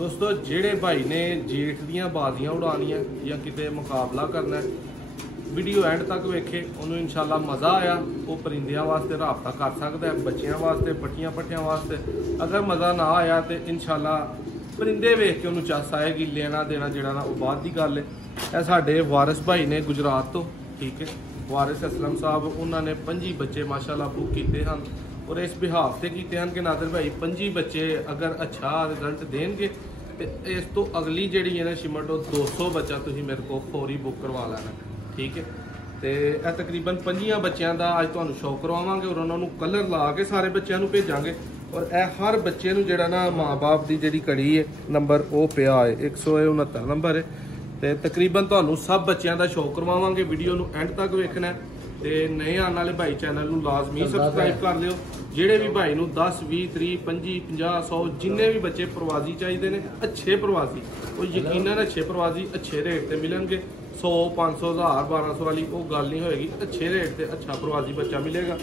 दोस्तों जेड़े भाई ने जेठ दियां बाजियां उड़ानियां या किते मुकाबला करना है, वीडियो एंड तक वेखे, उन्होंने इंशाल्लाह मज़ा आया वो परिंदियां वास्ते राबता कर सकता है, बच्चियां वास्ते पट्टियां पट्टियां वास्ते। अगर मज़ा ना आया तो इंशाल्लाह परिंदे वेख के उन्होंने चस आएगी, लेना देना जड़ा ना वो बाद की गल है। यह साढ़े वारिस भाई ने गुजरात तो, ठीक है, वारिस असलम साहब, उन्होंने 5 बच्चे माशाल्लाह बुक किए हैं और इस बिहाफ से किए हैं कि नादिर भाई 5 बच्चे अगर अच्छा रिजल्ट देंगे तो इस तो अगली जी है ना शिमटो 200 बच्चा तुम मेरे को फौरी बुक करवा लेना, ठीक है। तो यह तकरीबन 5 बच्चों का अज तुहानू शो करवावांगे और उन्होंने कलर ला के सारे बच्चों को भेजांगे और यह हर बच्चे नूं जिहड़ा ना माँ बाप की जी कड़ी है नंबर वो पिया है 169 नंबर है। तो तकरीबन तुहानू सब बच्चों का शो करवावांगे, वीडियो नूं एंड तक वेखना है। तो नए आने वाले भाई चैनल नूं लाजमी सबसक्राइब कर लियो। ਜਿਹੜੇ भी भाई नूं 10 20 30 25 50 100 जिन्ने भी बच्चे प्रवासी चाहिए ने, अच्छे प्रवासी, वो यकीनन अच्छे प्रवासी अच्छे रेट से मिलेंगे। 100 500 1000 1200 वाली वो गल नहीं होएगी, अच्छे रेट से अच्छा प्रवासी बच्चा मिलेगा।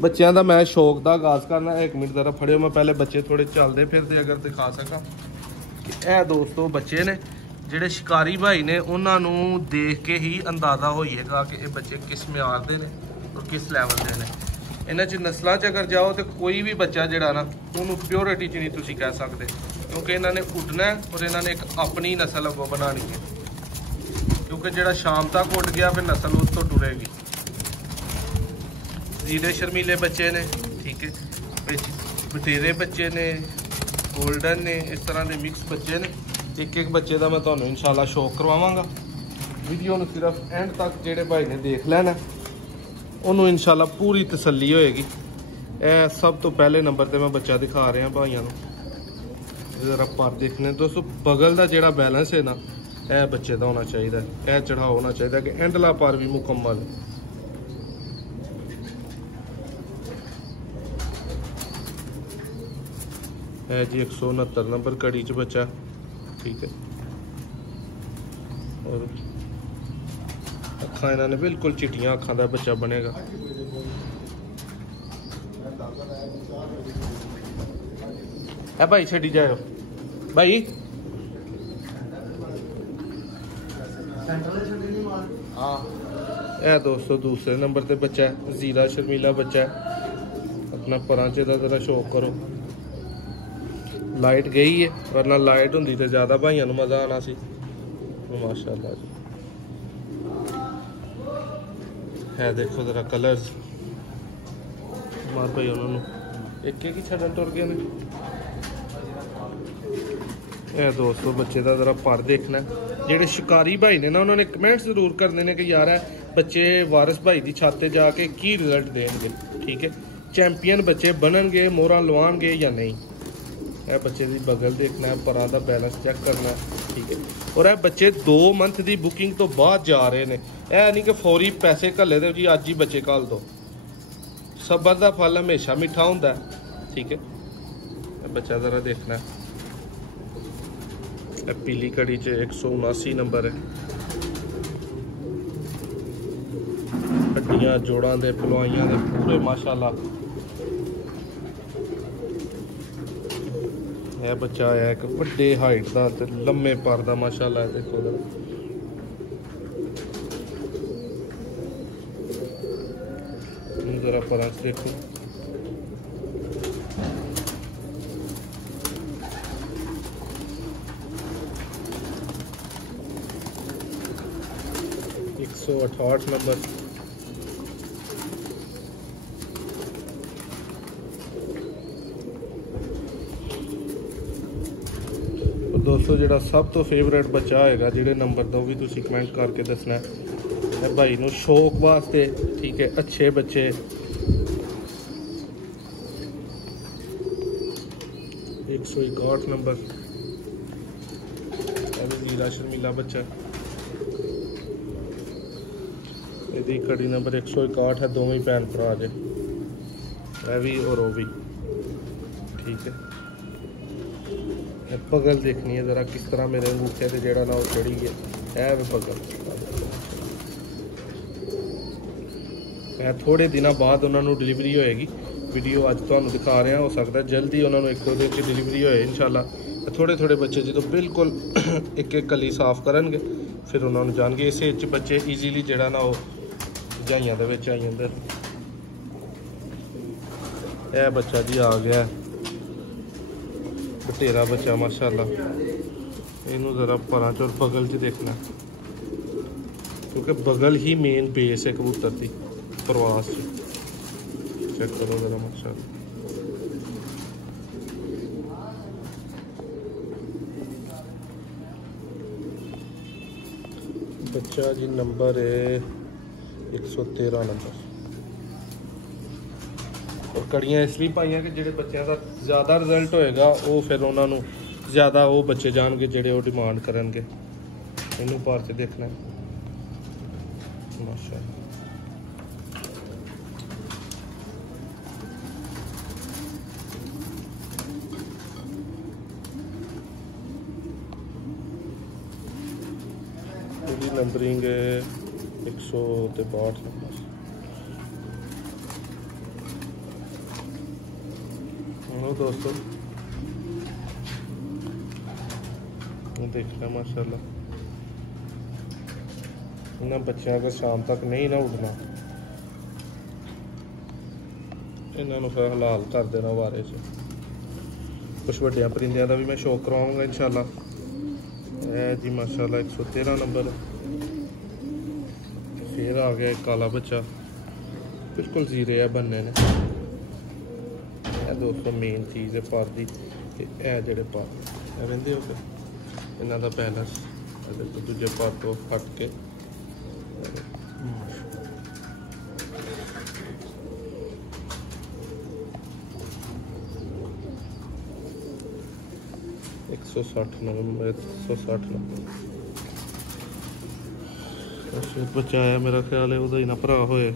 बच्चों का मैं शौक का आगाज करना, 1 मिनट जरा फड़ियो, मैं पहले बच्चे थोड़े चलते फिरते अगर दिखा सका कि यह दोस्तों बच्चे ने ਜਿਹੜੇ शिकारी भाई ने, उन्होंने देख के ही अंदाज़ा होइएगा कि ये बच्चे किस म्यार के ने और किस लैवल के ने। इन्हां च नस्लों च अगर जाओ तो कोई भी बच्चा जिहड़ा ना उन्होंने प्योरिटी च नहीं तुसीं कह सकते, क्योंकि इन्होंने उड़ना है और इन्होंने एक अपनी नस्ल अगों बनानी है, क्योंकि जिहड़ा शाम तक उड़ गया फिर नस्ल उस तो टुरेगी। जीरे शर्मीले बच्चे ने, ठीक है, बटेरे बच्चे ने, गोल्डन ने, इस तरह के मिक्स बच्चे ने। एक एक बच्चे का मैं तुहानू इंशाल्लाह शो करवावांगा। वीडियो नूं सिर्फ एंड तक जिहड़े भाई ने देख लेना, उन्होंने इंशाल्लाह पूरी तसल्ली होएगी। यह सब तो पहले नंबर पर मैं बच्चा दिखा रहा भाइयों को, जरा पर देखने दोस्तों बगल का जोड़ा बैलेंस है ना, यह बच्चे का होना चाहिए, यह चढ़ाव होना चाहिए कि एंडला पर भी मुकम्मल है जी। 169 नंबर कड़ी च बच्चा, ठीक है, और अखा इन्होंने बिल्कुल चिट्टियां अखा का बच्चा बनेगा। है भाई छड़ी जाओ भाई, हाँ यह दोस्तों दूसरे नंबर पे बच्चा है, जीरा शर्मीला बच्चा है। अपना परांचे का जरा शौक करो। लाइट गई है, वरना लाइट होंगी तो ज़्यादा भाइयों को मज़ा आना सी। माशाल्लाह जी, है देखो जरा कलर्स मार भाई, उन्होंने एक ही छड़न टुर गए ने। यह दोस्तों बच्चे का जरा पर देखना, जेडे शिकारी भाई ने ना, उन्होंने कमेंट्स जरूर करने ने कि यार है बच्चे वारिस भाई की छाते जाके की रिजल्ट देंगे, ठीक है, चैंपियन बच्चे बननगे, मोहरा लवानगे या नहीं। यह बच्चे की बगल देखना है, परा का बैलेंस चेक करना है, ठीक है। और यह बच्चे 2 मंथ की बुकिंग तो बाद जा रहे हैं, यह नहीं कि फौरी पैसे घले दो जी अज ही बच्चे घल दो। सबर का फल हमेशा मिठा होंदा है, ठीक है। बच्चा जरा देखना है, पीली कड़ी च 179 नंबर है। हड्डियां जोड़ां दे पलवाइयां दे पूरे माशाल्लाह। यह बच्चा आया एक बड़े हाइट का ते लम्बे पर दा माशाल्लाह, देखो जरा पर देखो। एक 168 नंबर। दोस्तों जो सब तो फेवरेट बच्चा होएगा, जोड़े नंबर दो भी तुम कमेंट करके दसना है भाई नूं शौक वास्ते, ठीक है, अच्छे बच्चे। 161 नंबर, नीला शर्मीला बच्चा, यदि कड़ी नंबर 161 है, दोवें भैन भरा जे, यह भी और वो भी, ठीक है। बगल देखनी है जरा किस तरह मेरे अंगूठे से जेड़ा ना वो चढ़ी है, है भी बगल। थोड़े दिनों बाद उन्होंने डिलीवरी होएगी, वीडियो अज तुहानूं दिखा रहे हैं, हो सकता है जल्दी उन्होंने एक दो दिन की डिलीवरी होए इंशाल्लाह। थोड़े थोड़े बच्चे जो बिल्कुल एक एक कली साफ करनगे फिर उन्होंने जाएंगे। इस एज बच्चे ईजीली जड़ा ना वो जाइयां दे विच आई जांदे। यह बच्चा जी आ गया बतेरा बच्चा माशाल्लाह। इनू ज़रा परां चोर बगल च देखना क्योंकि बगल ही मेन बेस है कबूतर की प्रवास। चेक करो ज़रा माशाल्लाह। बच्चा जी नंबर है 113 नंबर। और कड़ियाँ इसलिए पाई कि जोड़े बच्चों का ज़्यादा रिजल्ट होएगा वो फिर उन्होंने ज़्यादा वो बच्चे जाएंगे जोड़े वो डिमांड करेंगे। इनू पार से देखना है माशाल्लाह। नंबरिंग है 162 नंबर। दोस्तों देखना माशाल्लाह इन्होंने बच्चों अगर शाम तक नहीं ना उड़ना इन्होंने फिर हलाल कर देना बारे से। कुछ वड्डिया परिंदियां का भी मैं शौक करवाऊँगा इंशाल्लाह। जी माशाल्लाह 113 नंबर। फिर आ गया एक काला बच्चा बिल्कुल जीरे है बनने ने। दोस्तों मेन चीज़ है पर दी कि जोड़े पर रेंदे हो फिर इन्हों का बैलेंस दूजे पर तो फट के 160 नंबर 160 नंबर। बच्चा है मेरा ख्याल है वह ना भरा होए।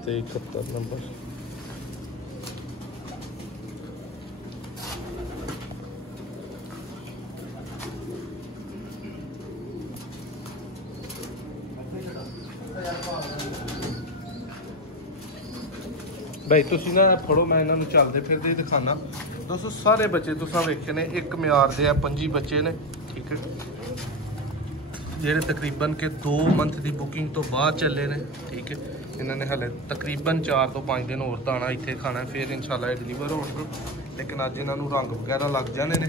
तो 71 नंबर। भाई तुसी ना फड़ो मैं इन्होंने चलते फिरते दिखाना। दोस्तों सारे बच्चे तुसा वेखे ने एक म्यार दे 5 बच्चे ने ठीक है जेडे तकरीबन के 2 मंथ की बुकिंग तो बाद चले ने ठीक है। इन्होंने हले तकरीबन 4 तो 5 दिन होर दाना इत्थे खाना फिर इंशाल्लाह डिलीवर हो। लेकिन अज इन्होंने रंग वगैरह लग जाने ने।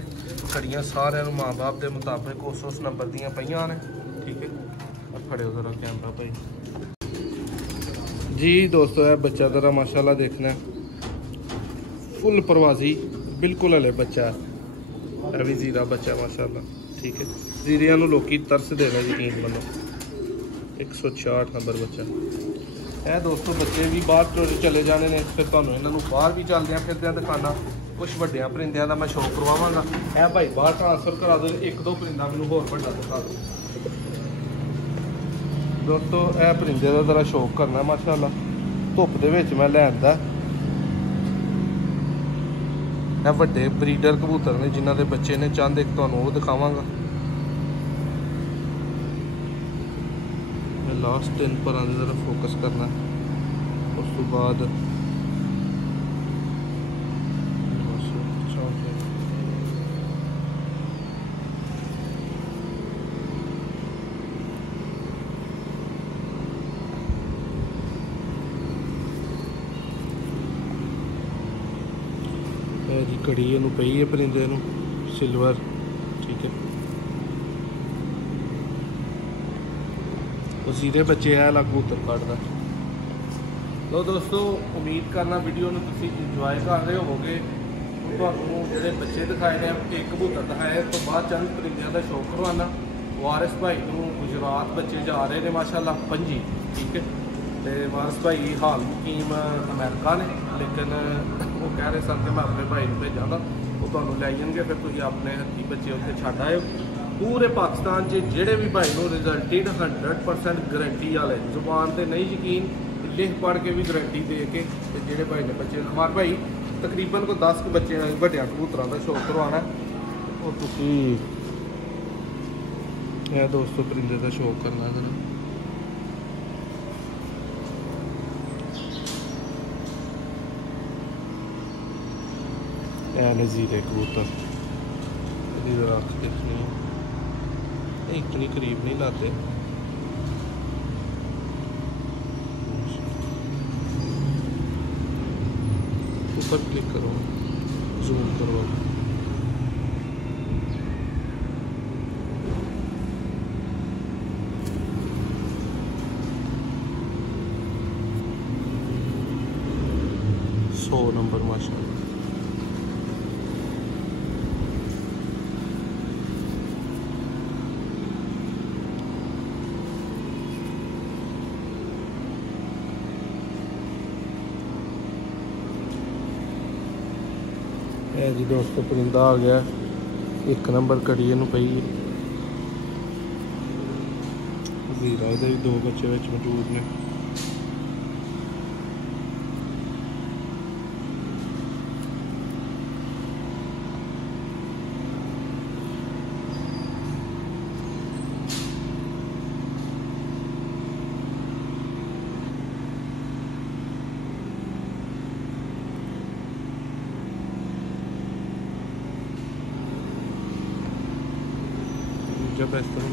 कड़ियाँ सारे माँ बाप के मुताबिक उस नंबर दियाँ पईयां ने ठीक है। फड़ो जरा कैमरा भाई जी। दोस्तों यह बच्चा जरा माशाल्लाह देखना फुल परवाजी बिल्कुल हले बच्चा है भी जीरा बच्चा माशाल्लाह ठीक है। जीरिया लोग तरस देना यकीन मनो। 166 नंबर बच्चा है। दोस्तों बच्चे भी बाहर चले जाने ने फिर तुहानूं इन्होंने बाहर भी चलदे फिरदे दिखाना। कुछ वड्डिया परिंदियां का मैं शौक करवावांगा। है भाई बाहर ट्रांसफर करा दो 1-2 परिंदा मैनूं होर वड्डा दिखा दो। दोस्तों यह परिंदे का जरा शौक करना माशाल्लाह। धुप दे विच मैं लैंदा है वड्डे ब्रीडर कबूतर ने जिन्हों के बच्चे ने चंद एक तुहानूं वो दिखावांगा। लास्ट 3 पर जरा फोकस करना उस तो बाद जी घड़ी इनू पई है परिंदे नू सिल्वर ठीक है। सीधे बच्चे है अलग कबूतर काटदा। लो दोस्तों उम्मीद करना वीडियो में तुम इंजॉय कर रहे होवोगे। जोड़े बच्चे दिखाए ने एक कबूतर दिखाए तो बाद चंद परिंदियां का शौक करवाना। वारिस भाई को गुजरात बच्चे जा रहे हैं माशाल्लाह 5 ठीक है। तो वारिस भाई हाल मुकीम अमेरिका ने लेकिन वो कह रहे सन कि मैं अपने भाई को भेजांगा वो तुहानूं लै जाएंगे फिर तुसीं अपने हत्थी बच्चे उत्थे छड्ड आए। पूरे पाकिस्तान से जेडे भी भाई को रिजल्टेड 100% गारंटी वाले जुबान से नहीं यकीन लिख पढ़ के भी गारंटी दे के जेडे भाई ने बच्चे कुमार भाई तकरीबन को 10 बच्चे ਵੱਡਿਆਂ कबूतरों का शौक करवाना और तुसी दोस्तों परिंदे का शौक करना जरा। नज़ीरे कबूतर जरा देखनी इतनी करीब नहीं लाते। ऊपर क्लिक करो, जूम करो। नंबर माशाल्लाह। जी दोस्तों परिंदा आ गया, 1 नंबर कड़ी पई हीरा, इधर 2 बच्चे मौजूद ने। जब इस तरह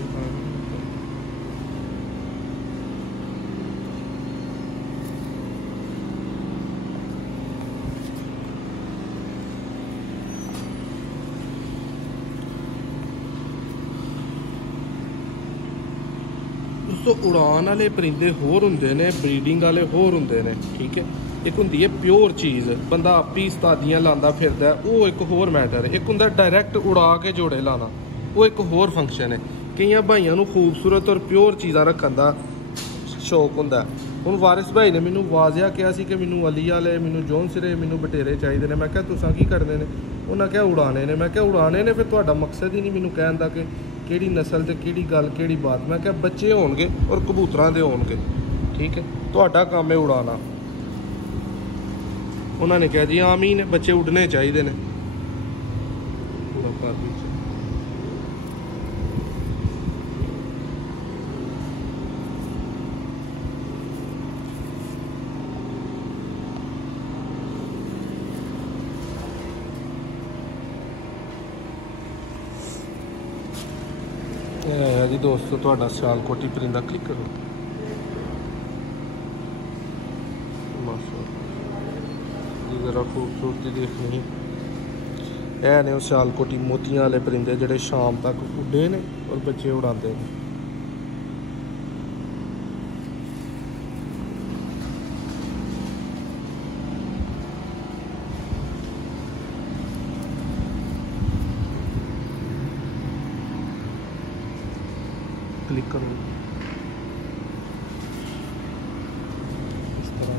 दोस्तों उड़ान वाले परिंदे होर हुंदे ने, ब्रीडिंग वाले होर हुंदे ने, ठीक है। एक हुंदी है प्योर चीज़, बंदा आप ही उस्तादियां लांदा फिरदा, वो एक होर मैटर है। एक हुंदा डायरैक्ट उड़ा के जोड़े लाना, वो एक होर फंक्शन है। कई भाइयों को खूबसूरत और प्योर चीज़ा रखने का शौक होंदा। हुण वारिस भाई ने मैनू वाजिया कहा कि मैनू अली वाले, मैनू जौन सिरे, मैनू बटेरे चाहिए ने। मैं क्या तुसां की करने ने? उन्हें क्या उड़ाने ने। मैं क्या उड़ाने ने, फिर तुहाडा मकसद ही नहीं मैनू कहण दा कि किहड़ी नस्ल ते किहड़ी गल किहड़ी बात। मैं क्या बच्चे होणगे और कबूतरां दे होणगे, ठीक है। तुहाडा काम है उड़ाना। उन्होंने कहा जी आमीन, बच्चे उड़ने चाहिए ने। जी दोस्तों तुहाडा सियालकोटी परिंदा, क्लिक करो। माशाअल्लाह जरा खूबसूरती देखनी है ने। सियालकोटी मोतियां वाले परिंदे जिहड़े शाम तक उड्डे ने और बच्चे उड़ाते हैं। क्लिक करो इस तरह।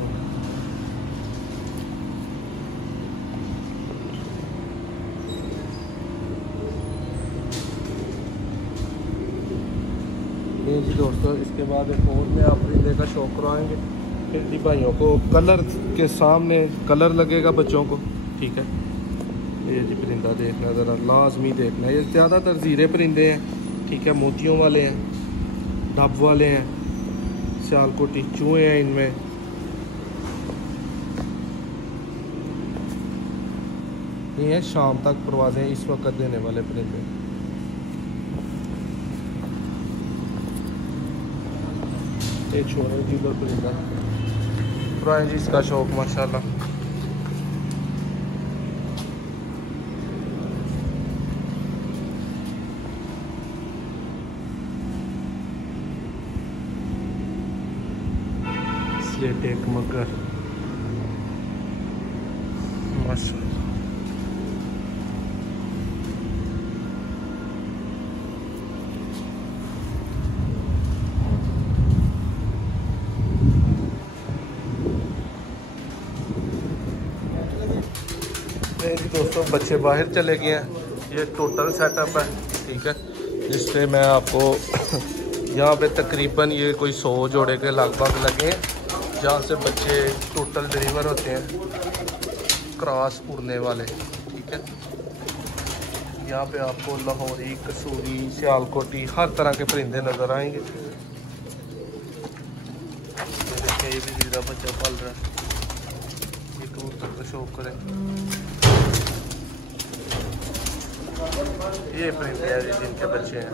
ये जी दोस्तों इसके बाद एक और में आप परिंदे का शौक करवाएंगे। फिर जी भाइयों को कलर के सामने कलर लगेगा बच्चों को, ठीक है। ये जी परिंदा देखना ज़रा, लाजमी देखना। ये ज़्यादातर जीरे परिंदे हैं, ठीक है, मोतियों वाले हैं, डब वाले हैं, सियालकोटी चूहे हैं इनमें। ये हैं शाम तक परवाज़ें इस वक्त देने वाले परिंदे। ये छोड़े जी उधर परिंदा, पुराने जी इसका शौक माशाल्लाह। एक मगर माशाल्लाह। दोस्तों बच्चे बाहर चले गए हैं। ये टोटल सेटअप है, ठीक है, जिससे मैं आपको यहाँ पे तकरीबन ये कोई 100 जोड़े के लगभग लगे हैं, जहाँ से बच्चे टोटल डिलीवर होते हैं। क्रॉस उड़ने वाले, ठीक है। यहाँ पे आपको लाहौरी, कसूरी, सियालकोटी हर तरह के परिंदे नज़र आएंगे। ये भी हीरा बच्चा पल रहा है, ये कबूतर को शौक करें। ये परिंदे हैं जिनके बच्चे हैं।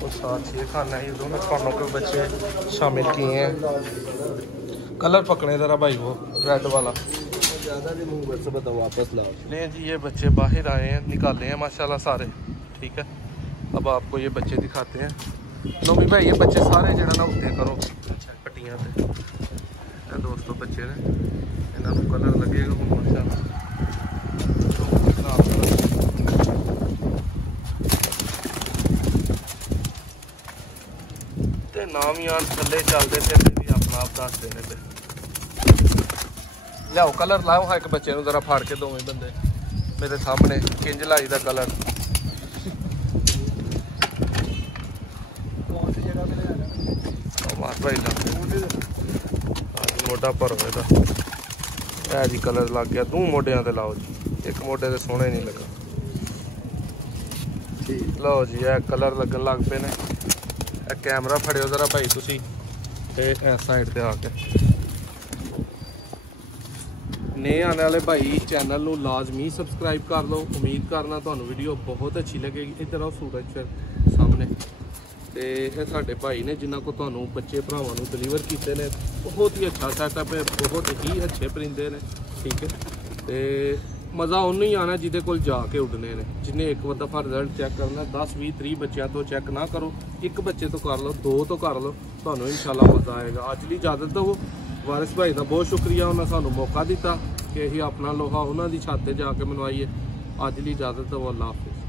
और साथ ये खाना है, दोनों खानों के बच्चे शामिल किए हैं। कलर पकड़े ज़रा भाई, वो रेड वाला ज़्यादा नहीं मुँह से बताओ, वापस लाओ। नहीं जी, ये बच्चे बाहर आए हैं, निकाले हैं माशाल्लाह सारे, ठीक है। अब आपको ये बच्चे दिखाते हैं। लो भी भाई, ये बच्चे सारे जरा ना उठे करो पट्टियाँ से दोस्तों, बच्चे ने इन्होंने कलर लगेगा माशाल्लाह। नाम यार थले चलते थे भी अपना आप दस देने पे। लियाओ कलर लाओ, हाँ एक बच्चे को जरा फाड़ के दोवें बंदे मेरे सामने किंज लाई दा कलर। भाई मोटा भरो है जी, कलर लग गया। 2 मोडिया ते लाओ जी, एक मोडे ते सोहने नहीं लगा। लो जी, यह कलर लगन लग पे ने। कैमरा फड़ियो जरा भाई तुसी ते इस साइड ते आके। नए आने वाले भाई चैनल नू लाजमी सबसक्राइब कर लो। उम्मीद करना तुहानू वीडियो बहुत अच्छी लगेगी। इधर आओ सूरज फिर सामने। ते ये साडे भाई ने जिन्हों को तुहानू बच्चे भरावां नू डिलीवर किए ने। बहुत ही अच्छा सैटअप है, बहुत ही अच्छे परिंदे ने, ठीक है। ते मज़ा उन्होंने ही आना जिदे कोल जाके उड़ने ने, जिन्हें एक दफ़ा रिजल्ट चेक करना। 10 20 30 बच्चों तो चेक ना करो, एक बच्चे तो कर लो, 2 तो कर लो, तो इंशाल्लाह मज़ा आएगा। अज ली इजाजत दो। वारिस भाई का बहुत शुक्रिया, उन्हें सानू मौका दिता कि असीं अपना लोहा उन्होंने छत जाके मनवाइए। अज ली इजाजत दो। अल्लाह हाफिज़।